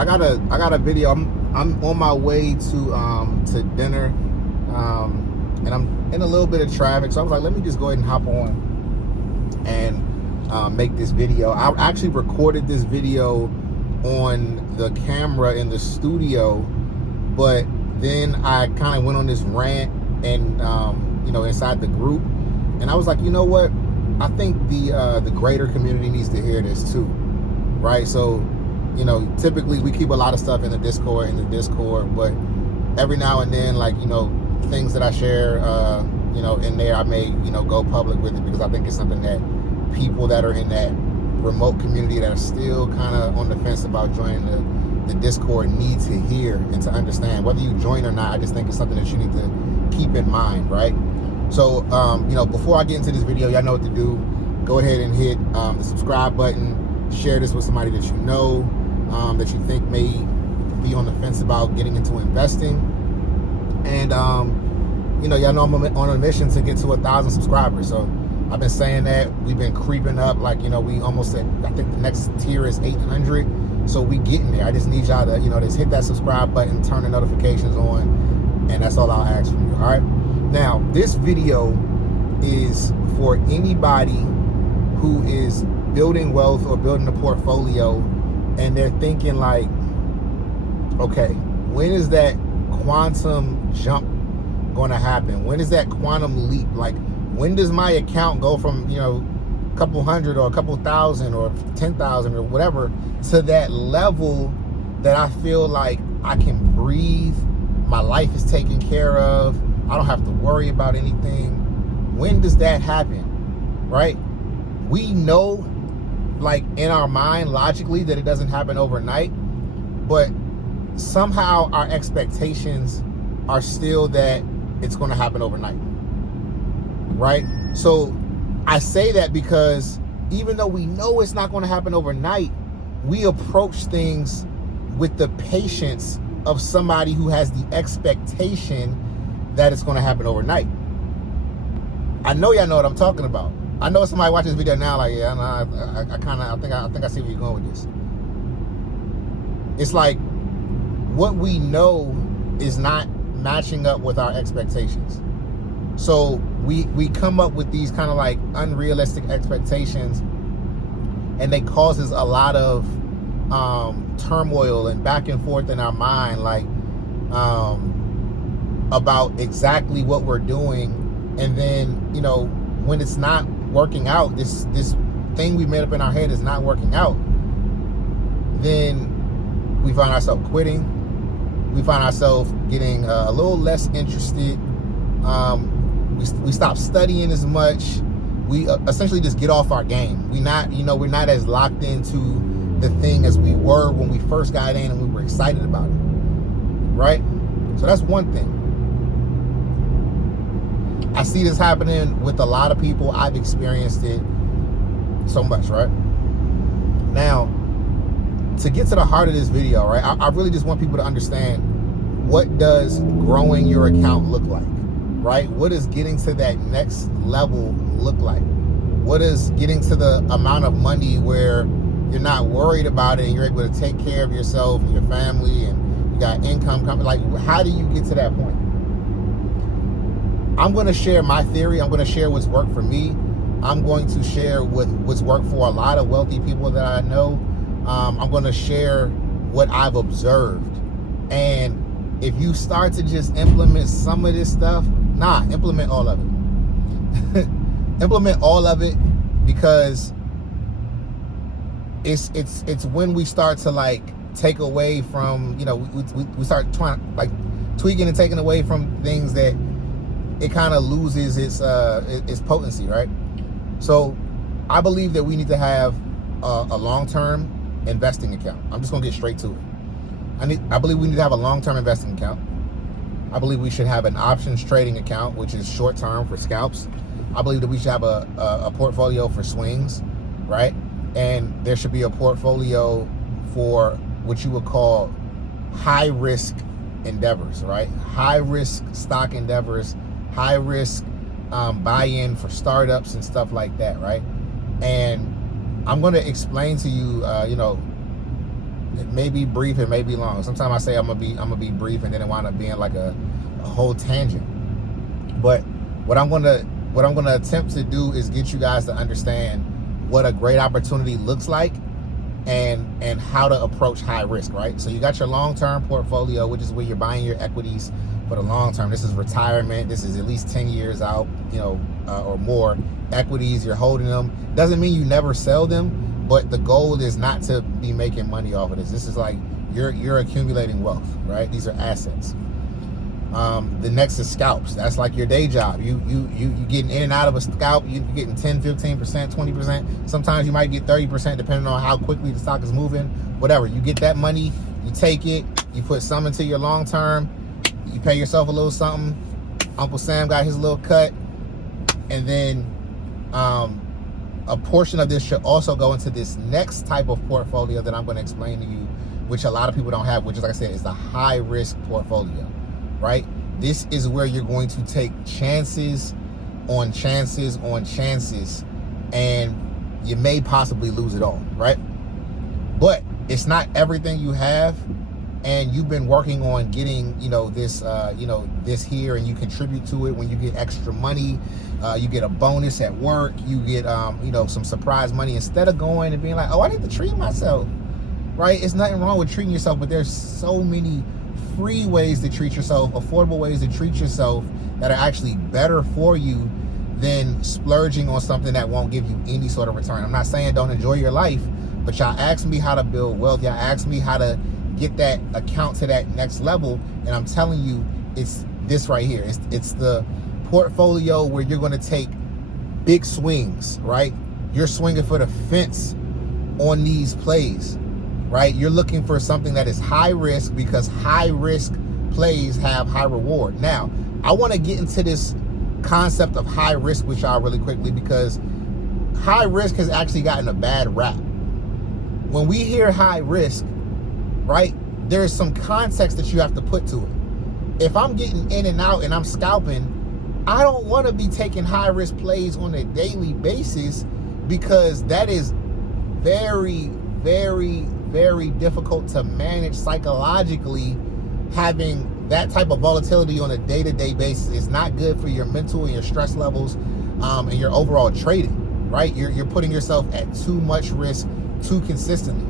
I got a video. I'm on my way to dinner, and I'm in a little bit of traffic. So I was like, let me just go ahead and hop on and make this video. I actually recorded this video on the camera in the studio, but then I kind of went on this rant and inside the group, and I was like, you know what? I think the greater community needs to hear this too, right? So, typically we keep a lot of stuff in the Discord, but every now and then, things that I share, in there, I may, go public with it, because I think it's something that people that are in that remote community that are still kind of on the fence about joining the Discord need to hear and to understand. Whether you join or not, I just think it's something that you need to keep in mind, right? So, before I get into this video, y'all know what to do. Go ahead and hit the subscribe button. Share this with somebody that you know, that you think may be on the fence about getting into investing. And, y'all know I'm on a mission to get to 1,000 subscribers. So I've been saying that. We've been creeping up. We almost at, I think the next tier is 800. So we getting there. I just need y'all to, just hit that subscribe button, turn the notifications on, and that's all I'll ask from you, all right? Now, this video is for anybody who is building wealth or building a portfolio, and they're thinking like, okay, when is that quantum jump going to happen? When is that quantum leap? Like, when does my account go from, a couple hundred or a couple thousand or 10,000 or whatever to that level that I feel like I can breathe, my life is taken care of, I don't have to worry about anything? When does that happen, right? We know, in our mind, logically, that it doesn't happen overnight, but somehow our expectations are still that it's going to happen overnight, right? So I say that because even though we know it's not going to happen overnight, we approach things with the patience of somebody who has the expectation that it's going to happen overnight. I know y'all know what I'm talking about. I know somebody watching this video now like, yeah, I think I see where you're going with this. It's like what we know is not matching up with our expectations. So we come up with these kind of unrealistic expectations, and they causes a lot of turmoil and back and forth in our mind, about exactly what we're doing. And then, when it's not working out, this thing we made up in our head is not working out, then we find ourselves quitting. We find ourselves getting a little less interested. We stop studying as much. We essentially just get off our game. We're not as locked into the thing as we were when we first got in and we were excited about it, right? So that's one thing. I see this happening with a lot of people. I've experienced it so much, right? Now, to get to the heart of this video, right, I really just want people to understand, what does growing your account look like, right? What does getting to that next level look like? What does getting to the amount of money where you're not worried about it and you're able to take care of yourself and your family and you got income coming? How do you get to that point? I'm going to share my theory. I'm going to share what's worked for me. I'm going to share what's worked for a lot of wealthy people that I know. I'm going to share what I've observed. And if you start to just implement some of this stuff, implement all of it. Implement all of it, because it's when we start to take away from, we start trying tweaking and taking away from things that it kind of loses its potency, right? So I believe that we need to have a long-term investing account. I'm just gonna get straight to it. I believe we need to have a long-term investing account. I believe we should have an options trading account, which is short-term for scalps. I believe that we should have a portfolio for swings, right? And there should be a portfolio for what you would call high-risk endeavors, right? High-risk stock endeavors, high-risk buy-in for startups and stuff like that, right? And I'm going to explain to you, It may be brief, it may be long. Sometimes I say I'm gonna be brief, and then it wind up being like a whole tangent. But what I'm gonna attempt to do is get you guys to understand what a great opportunity looks like, and how to approach high risk, right? So you got your long-term portfolio, which is where you're buying your equities for the long term. This is retirement. This is at least 10 years out, or more. Equities, you're holding them. Doesn't mean you never sell them, but the goal is not to be making money off of this. This is like you're accumulating wealth, right? These are assets. The next is scalps. That's like your day job. You getting in and out of a scalp. You getting 10, 15%, 20%. Sometimes you might get 30%, depending on how quickly the stock is moving. Whatever. You get that money, you take it, you put some into your long term, you pay yourself a little something. Uncle Sam got his little cut, and then a portion of this should also go into this next type of portfolio that I'm going to explain to you, which a lot of people don't have, which is, like I said, is the high risk portfolio. Right? This is where you're going to take chances on chances on chances, and you may possibly lose it all, right? But it's not everything you have, and you've been working on getting, this here, and you contribute to it when you get extra money. You get a bonus at work. You get, some surprise money, instead of going and being like, oh, I need to treat myself, right? It's nothing wrong with treating yourself, but there's so many free ways to treat yourself, affordable ways to treat yourself that are actually better for you than splurging on something that won't give you any sort of return. I'm not saying don't enjoy your life, but y'all ask me how to build wealth. Y'all ask me how to get that account to that next level, and I'm telling you, it's this right here. It's the portfolio where you're going to take big swings, right? You're swinging for the fence on these plays. Right? You're looking for something that is high risk, because high risk plays have high reward. Now, I want to get into this concept of high risk with y'all really quickly, because high risk has actually gotten a bad rap. When we hear high risk, right, there's some context that you have to put to it. If I'm getting in and out and I'm scalping, I don't want to be taking high risk plays on a daily basis, because that is very, very, very difficult to manage psychologically. Having that type of volatility on a day-to-day basis is not good for your mental and your stress levels, and your overall trading, right? You're putting yourself at too much risk too consistently,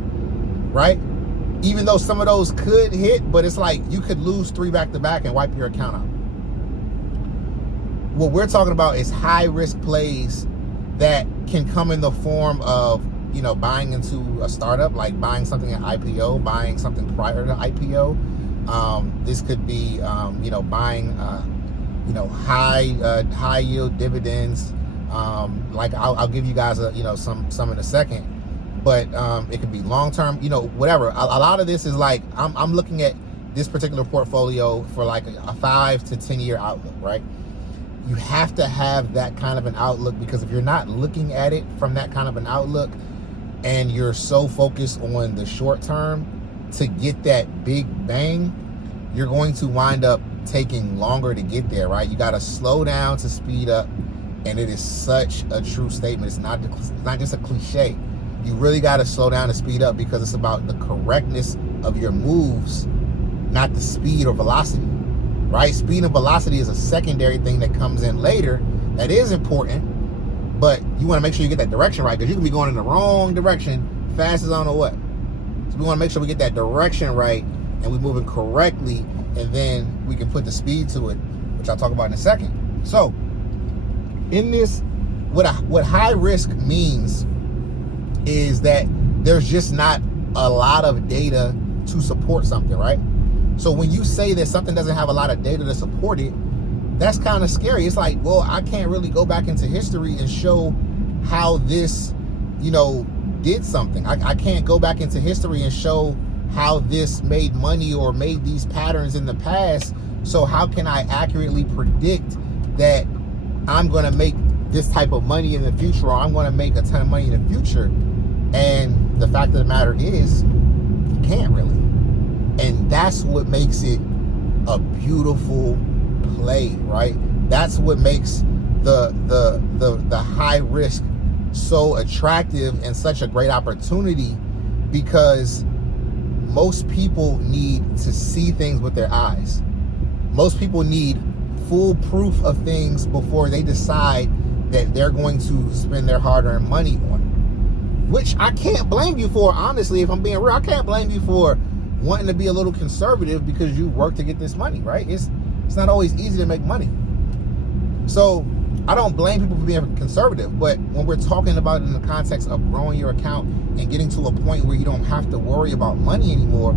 right? Even though some of those could hit, but it's like you could lose 3 back-to-back and wipe your account out. What we're talking about is high-risk plays that can come in the form of buying into a startup, like buying something at IPO, buying something prior to IPO. This could be, buying, high yield dividends. Like I'll give you guys some in a second, but it could be long term, whatever. A lot of this is like I'm looking at this particular portfolio for like a 5 to 10 year outlook, right? You have to have that kind of an outlook, because if you're not looking at it from that kind of an outlook, and you're so focused on the short term to get that big bang, you're going to wind up taking longer to get there, right? You got to slow down to speed up, and it is such a true statement. It's not just a cliche. You really got to slow down to speed up, because it's about the correctness of your moves, not the speed or velocity, right? Speed and velocity is a secondary thing that comes in later that is important, but you want to make sure you get that direction right, because you can be going in the wrong direction fast as I don't know what. So we want to make sure we get that direction right, and we're moving correctly, and then we can put the speed to it, which I'll talk about in a second. So in this, what high risk means is that there's just not a lot of data to support something, right? So when you say that something doesn't have a lot of data to support it, that's kind of scary. It's like, well, I can't really go back into history and show how this, did something. I can't go back into history and show how this made money or made these patterns in the past. So how can I accurately predict that I'm going to make this type of money in the future, or I'm going to make a ton of money in the future? And the fact of the matter is, you can't really. And that's what makes it a beautiful play, right? That's what makes the high risk so attractive and such a great opportunity, because most people need to see things with their eyes. Most people need full proof of things before they decide that they're going to spend their hard-earned money on it. Which I can't blame you for, honestly, if I'm being real. I can't blame you for wanting to be a little conservative because you work to get this money, right? It's not always easy to make money. So I don't blame people for being conservative, but when we're talking about it in the context of growing your account and getting to a point where you don't have to worry about money anymore,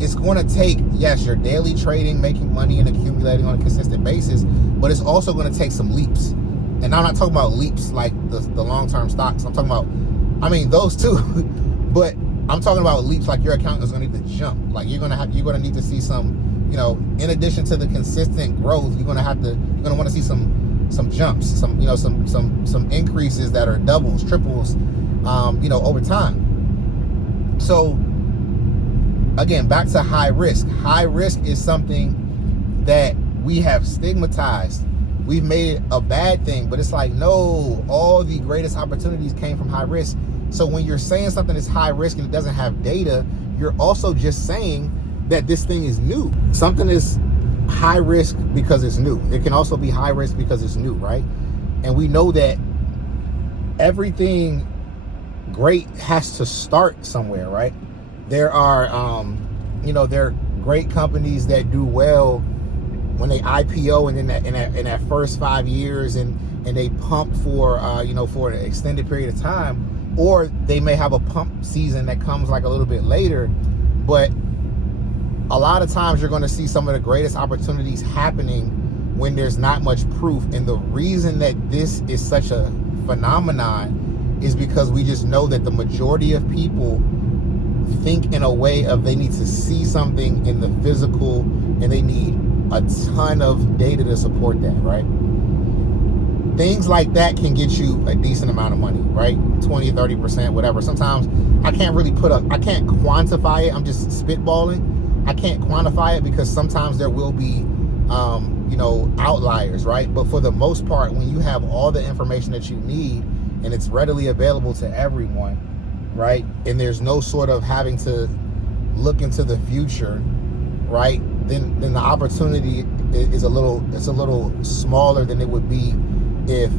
it's going to take, yes, your daily trading, making money and accumulating on a consistent basis, but it's also going to take some leaps. And I'm not talking about leaps like the long-term stocks. I'm talking about, I mean, those too, but I'm talking about leaps like your account is going to need to jump. Like you're going to need to see some, you know, in addition to the consistent growth, you're going to want to see some jumps, some increases that are doubles, triples, over time. So again, back to high risk. High risk is something that we have stigmatized. We've made it a bad thing, but it's like, no, all the greatest opportunities came from high risk. So when you're saying something is high risk and it doesn't have data, you're also just saying that this thing is new. Something is high risk because it's new. It can also be high risk because it's new, right? And we know that everything great has to start somewhere, right? There are, there are great companies that do well when they IPO and in that first 5 years and they pump for for an extended period of time, or they may have a pump season that comes like a little bit later. But a lot of times you're going to see some of the greatest opportunities happening when there's not much proof. And the reason that this is such a phenomenon is because we just know that the majority of people think in a way of they need to see something in the physical and they need a ton of data to support that, right? Things like that can get you a decent amount of money, right? 20, 30%, whatever. Sometimes I can't quantify it. I'm just spitballing. I can't quantify it because sometimes there will be, outliers, right? But for the most part, when you have all the information that you need and it's readily available to everyone, right? And there's no sort of having to look into the future, right? Then the opportunity is a little smaller than it would be if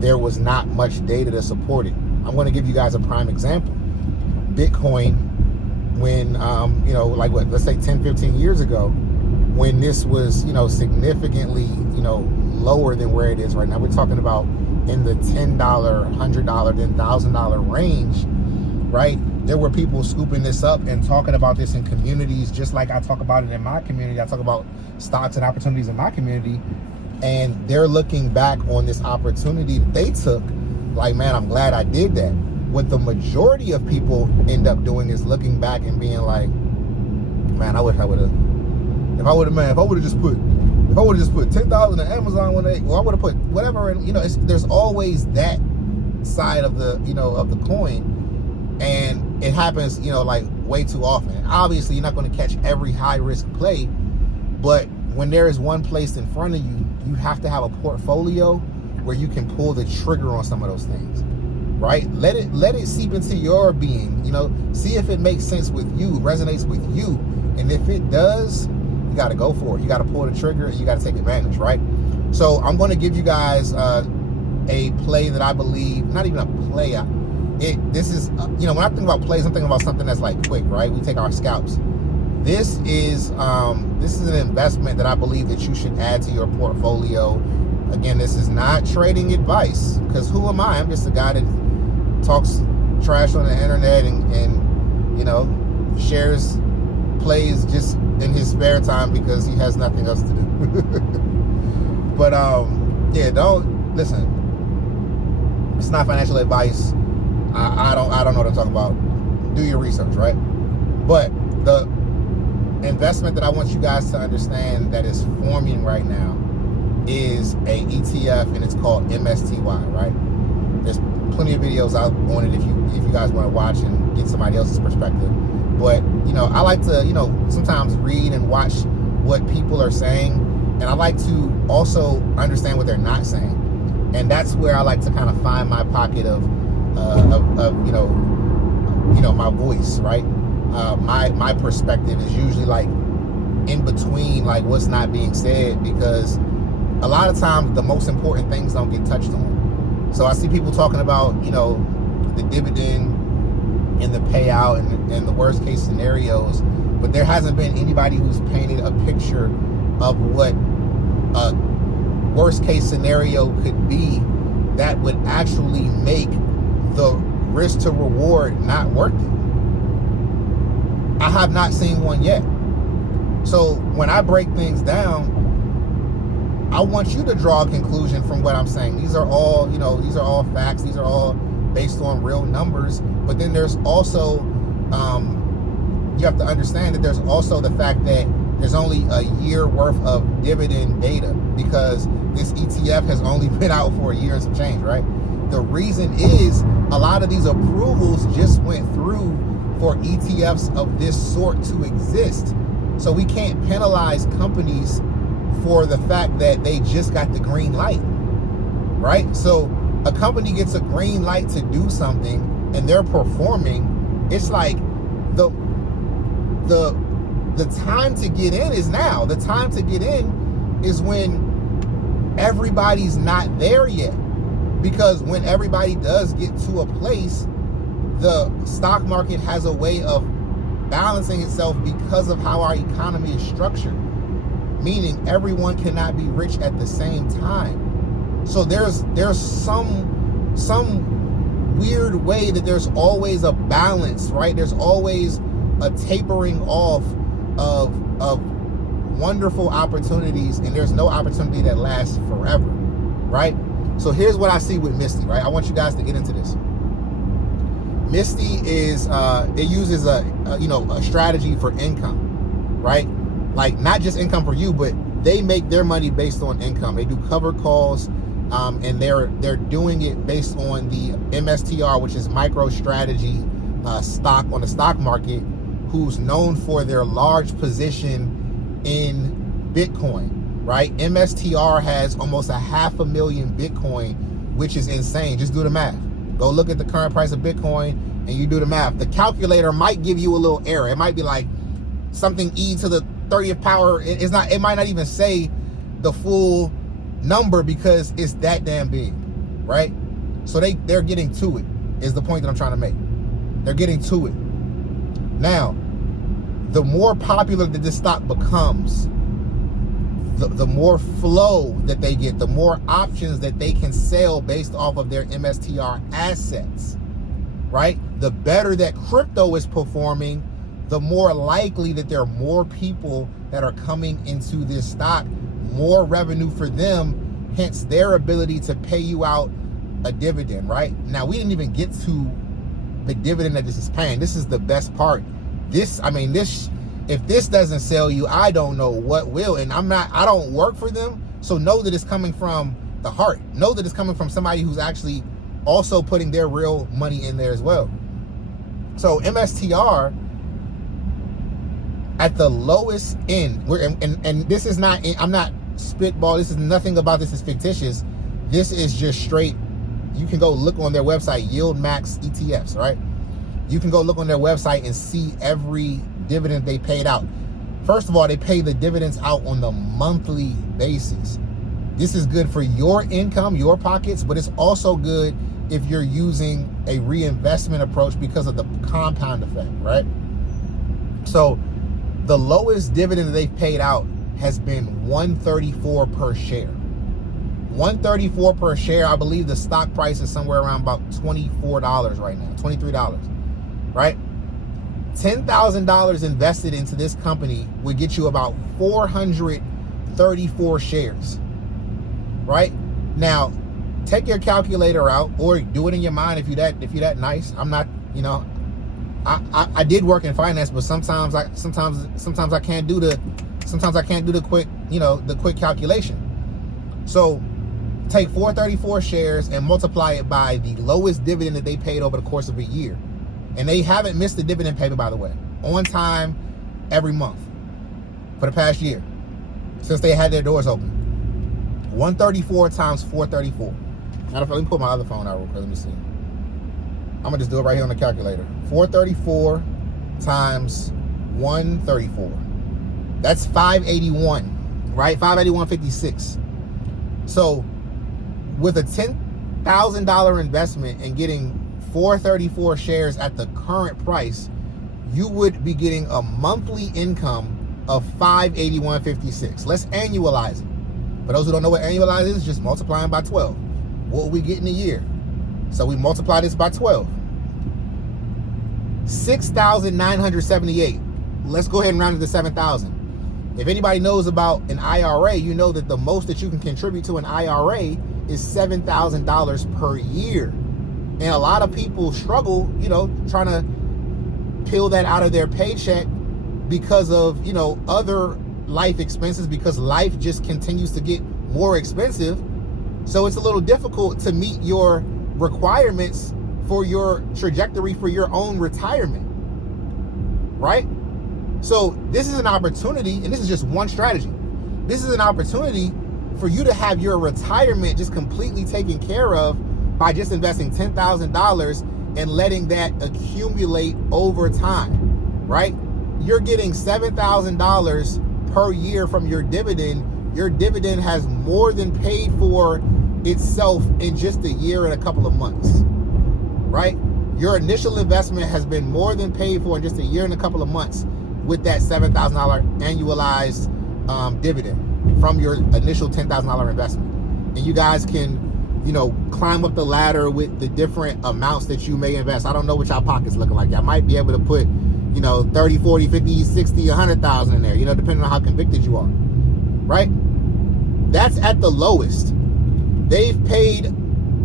there was not much data to support it. I'm going to give you guys a prime example. Bitcoin, when let's say 10, 15 years ago, when this was significantly lower than where it is right now. We're talking about in the $10, $100, then $1,000 range, right? There were people scooping this up and talking about this in communities, just like I talk about it in my community. I talk about stocks and opportunities in my community, and they're looking back on this opportunity that they took like, man, I'm glad I did that. What the majority of people end up doing is looking back and being like, man, I would have just put 10,000 in Amazon I would have put whatever. And there's always that side of the of the coin, and it happens way too often. Obviously, you're not going to catch every high risk play, but when there is one placed in front of you, you have to have a portfolio where you can pull the trigger on some of those things, right? Let it seep into your being, see if it makes sense with you, resonates with you. And if it does, you got to go for it. You got to pull the trigger and you got to take advantage, right? So I'm going to give you guys a play that I believe, not even a play. This is, when I think about plays, I'm thinking about something that's like quick, right? We take our scalps. This is an investment that I believe that you should add to your portfolio. Again, this is not trading advice, because who am I? I'm just a guy that talks trash on the internet and shares plays just in his spare time because he has nothing else to do. But don't listen. It's not financial advice. I don't know what I'm talking about. Do your research, right? But the investment that I want you guys to understand that is forming right now is a ETF, and it's called MSTY, right? There's plenty of videos out on it if you guys want to watch and get somebody else's perspective. But I like to sometimes read and watch what people are saying, and I like to also understand what they're not saying, and that's where I like to kind of find my pocket of my voice, right? my perspective is usually like in between, like what's not being said, because a lot of times the most important things don't get touched on. So I see people talking about, you know, the dividend and the payout and the worst case scenarios, but there hasn't been anybody who's painted a picture of what a worst case scenario could be that would actually make the risk to reward not worth it. I have not seen one yet. So when I break things down, I want you to draw a conclusion from what I'm saying. These are all, you know, these are all facts. These are all based on real numbers. But then there's also, you have to understand that there's also the fact that there's only a year worth of dividend data, because this ETF has only been out for a year and some change, right? The reason is a lot of these approvals just went through for ETFs of this sort to exist. So we can't penalize companies for the fact that they just got the green light, right? So a company gets a green light to do something and they're performing. It's like the time to get in is now. The time to get in is when everybody's not there yet. Because when everybody does get to a place, the stock market has a way of balancing itself because of how our economy is structured. Meaning everyone cannot be rich at the same time. So there's some weird way that there's always a balance, right? There's always a tapering off of wonderful opportunities, and there's no opportunity that lasts forever, right? So here's what I see with Misty, right? I want you guys to get into this. Misty is it uses a strategy for income, right? Like not just income for you, but they make their money based on income. They do cover calls, and they're doing it based on the MSTR, which is micro strategy stock on the stock market, who's known for their large position in Bitcoin, right? MSTR has almost 500,000 Bitcoin, which is insane. Just do the math. Go look at the current price of Bitcoin and you do the math. The calculator might give you a little error. It might be like something e to the 30th power. It's not. It might not even say the full number because it's that damn big, right? So they're getting to it, is the point that I'm trying to make. They're getting to it. Now, the more popular that this stock becomes, the more flow that they get, the more options that they can sell based off of their MSTR assets, right? The better that crypto is performing, the more likely that there are more people that are coming into this stock, more revenue for them, hence their ability to pay you out a dividend, right? Now, we didn't even get to the dividend that this is paying. This is the best part. If this doesn't sell you, I don't know what will. And I don't work for them. So know that it's coming from the heart. Know that it's coming from somebody who's actually also putting their real money in there as well. So MSTR at the lowest end, and this is not, I'm not spitball. This is nothing about this is fictitious. This is just straight. You can go look on their website, Yield Max ETFs, right? You can go look on their website and see every dividend they paid out. First of all, they pay the dividends out on the monthly basis. This is good for your income, your pockets, but it's also good if you're using a reinvestment approach because of the compound effect, right? So the lowest dividend that they've paid out has been $134 per share. $134 per share. I believe the stock price is somewhere around about $24 right now, $23, right? $10,000 invested into this company would get you about 434 shares, right? Now, take your calculator out or do it in your mind if you're that nice. I'm not, I did work in finance, but sometimes I can't do the quick, the quick calculation. So take 434 shares and multiply it by the lowest dividend that they paid over the course of a year. And they haven't missed the dividend payment, by the way, on time every month for the past year since they had their doors open. 134 times 434. Now, let me put my other phone out real quick. Let me see. I'm going to just do it right here on the calculator. 434 times 134. That's 581, right? 581.56. So with a $10,000 investment and getting 434 shares at the current price, you would be getting a monthly income of 581.56. Let's annualize it. For those who don't know what annualize is, just multiplying by 12. What will we get in a year? So we multiply this by 12. 6,978. Let's go ahead and round it to 7,000. If anybody knows about an IRA, you know that the most that you can contribute to an IRA is $7,000 per year. And a lot of people struggle, trying to peel that out of their paycheck because of, other life expenses, because life just continues to get more expensive. So it's a little difficult to meet your requirements for your trajectory for your own retirement, right? So this is an opportunity, and this is just one strategy. This is an opportunity for you to have your retirement just completely taken care of by just investing $10,000 and letting that accumulate over time, right? You're getting $7,000 per year from your dividend. Your dividend has more than paid for itself in just a year and a couple of months, right? Your initial investment has been more than paid for in just a year and a couple of months with that $7,000 annualized dividend from your initial $10,000 investment. And you guys can, climb up the ladder with the different amounts that you may invest. I don't know what y'all pockets looking like. Y'all might be able to put, 30, 40, 50, 60, 100,000 in there, depending on how convicted you are, right? That's at the lowest. They've paid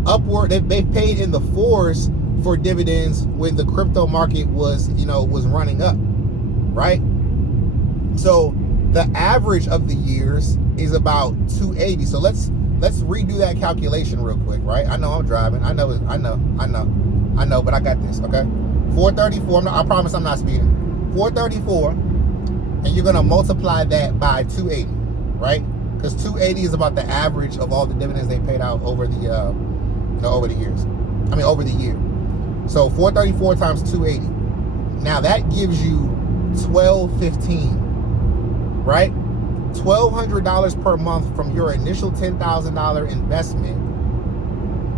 upward, they've paid in the fours for dividends when the crypto market was running up, right? So the average of the years is about 280. So let's redo that calculation real quick, right? I know I'm driving. I know, but I got this, okay? 434, I promise I'm not speeding. 434, and you're gonna multiply that by 280, right? Because 280 is about the average of all the dividends they paid out over the years. Over the year. So 434 times 280. Now that gives you 1215, right? $1,200 per month from your initial $10,000 investment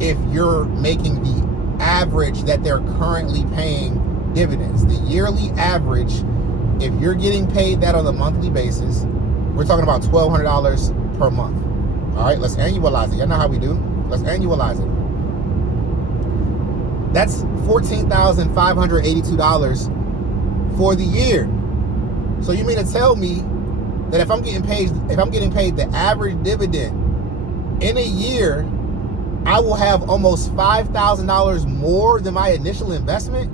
if you're making the average that they're currently paying dividends. The yearly average, if you're getting paid that on a monthly basis, we're talking about $1,200 per month. All right, let's annualize it. Y'all know how we do. Let's annualize it. That's $14,582 for the year. So you mean to tell me that if I'm getting paid the average dividend in a year, I will have almost $5,000 more than my initial investment?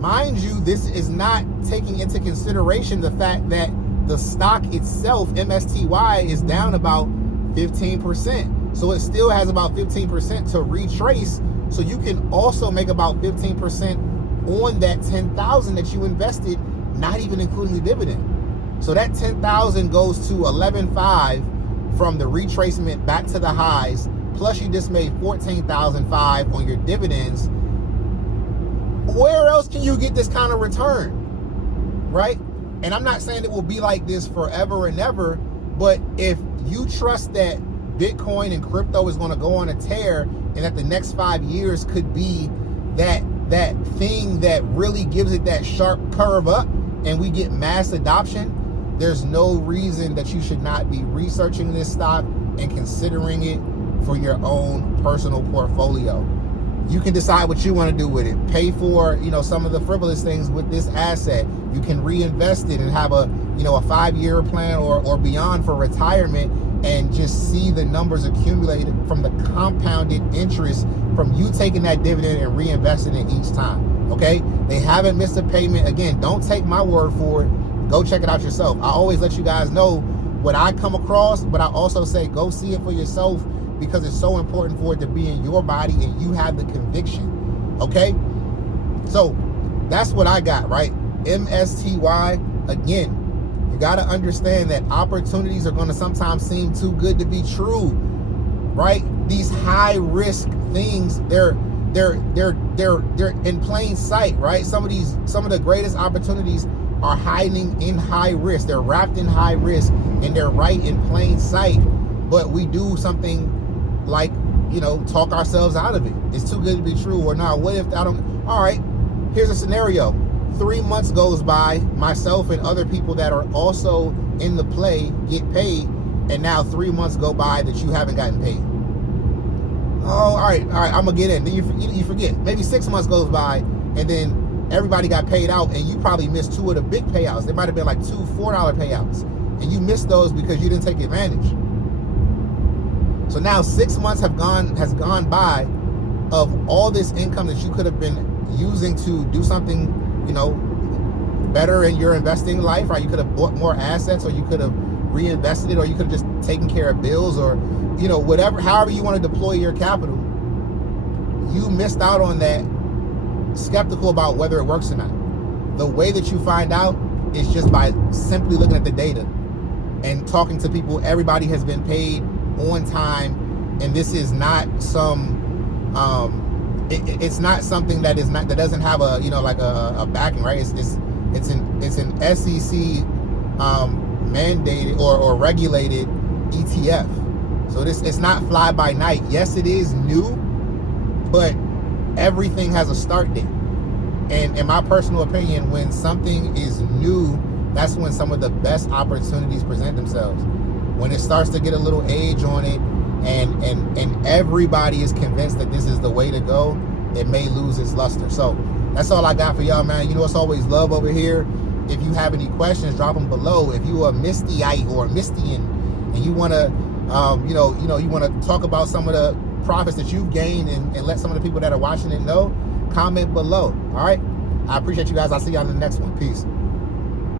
Mind you, this is not taking into consideration the fact that the stock itself, MSTY, is down about 15%. So it still has about 15% to retrace. So you can also make about 15% on that $10,000 that you invested, not even including the dividend. So that $10,000 goes to $11,500 from the retracement back to the highs, plus you just made $14,500 on your dividends. Where else can you get this kind of return, right? And I'm not saying it will be like this forever and ever, but if you trust that Bitcoin and crypto is going to go on a tear and that the next 5 years could be that thing that really gives it that sharp curve up and we get mass adoption, there's no reason that you should not be researching this stock and considering it for your own personal portfolio. You can decide what you want to do with it. Pay for, some of the frivolous things with this asset. You can reinvest it and have a 5-year plan or beyond for retirement and just see the numbers accumulated from the compounded interest from you taking that dividend and reinvesting it each time, okay? They haven't missed a payment. Again, don't take my word for it. Go check it out yourself. I always let you guys know what I come across, but I also say go see it for yourself because it's so important for it to be in your body and you have the conviction, okay? So that's what I got, right? MSTY, again, you got to understand that opportunities are going to sometimes seem too good to be true, right? These high risk things, they're they're in plain sight, right? Some of the greatest opportunities are hiding in high risk. They're wrapped in high risk, and they're right in plain sight. But we do something like, talk ourselves out of it. It's too good to be true. Or now, what if I don't? All right, here's a scenario. 3 months goes by, myself and other people that are also in the play get paid, and now 3 months go by that you haven't gotten paid. Oh, all right, I'm gonna get in. Then you forget. Maybe 6 months goes by, and then everybody got paid out, and you probably missed two of the big payouts. There might have been like two $4 payouts, and you missed those because you didn't take advantage. So now 6 months has gone by of all this income that you could have been using to do something, better in your investing life, right? You could have bought more assets, or you could have reinvested it, or you could have just taken care of bills, or whatever, however you want to deploy your capital. You missed out on that, skeptical about whether it works or not. The way that you find out is just by simply looking at the data and talking to people. Everybody has been paid on time, and this is not some it's not something that doesn't have a like a backing, right? It's an SEC mandated or regulated ETF. So it's not fly by night. Yes, it is new, but everything has a start date. And in my personal opinion, when something is new, that's when some of the best opportunities present themselves. When it starts to get a little age on it, and everybody is convinced that this is the way to go, it may lose its luster. So that's all I got for y'all, man. It's always love over here. If you have any questions, drop them below. If you are Mistyite or Mistyan, and you want to you want to talk about some of the profits that you've gained, and let some of the people that are watching it know, comment below. All right, I appreciate you guys. I'll see y'all in the next one. Peace.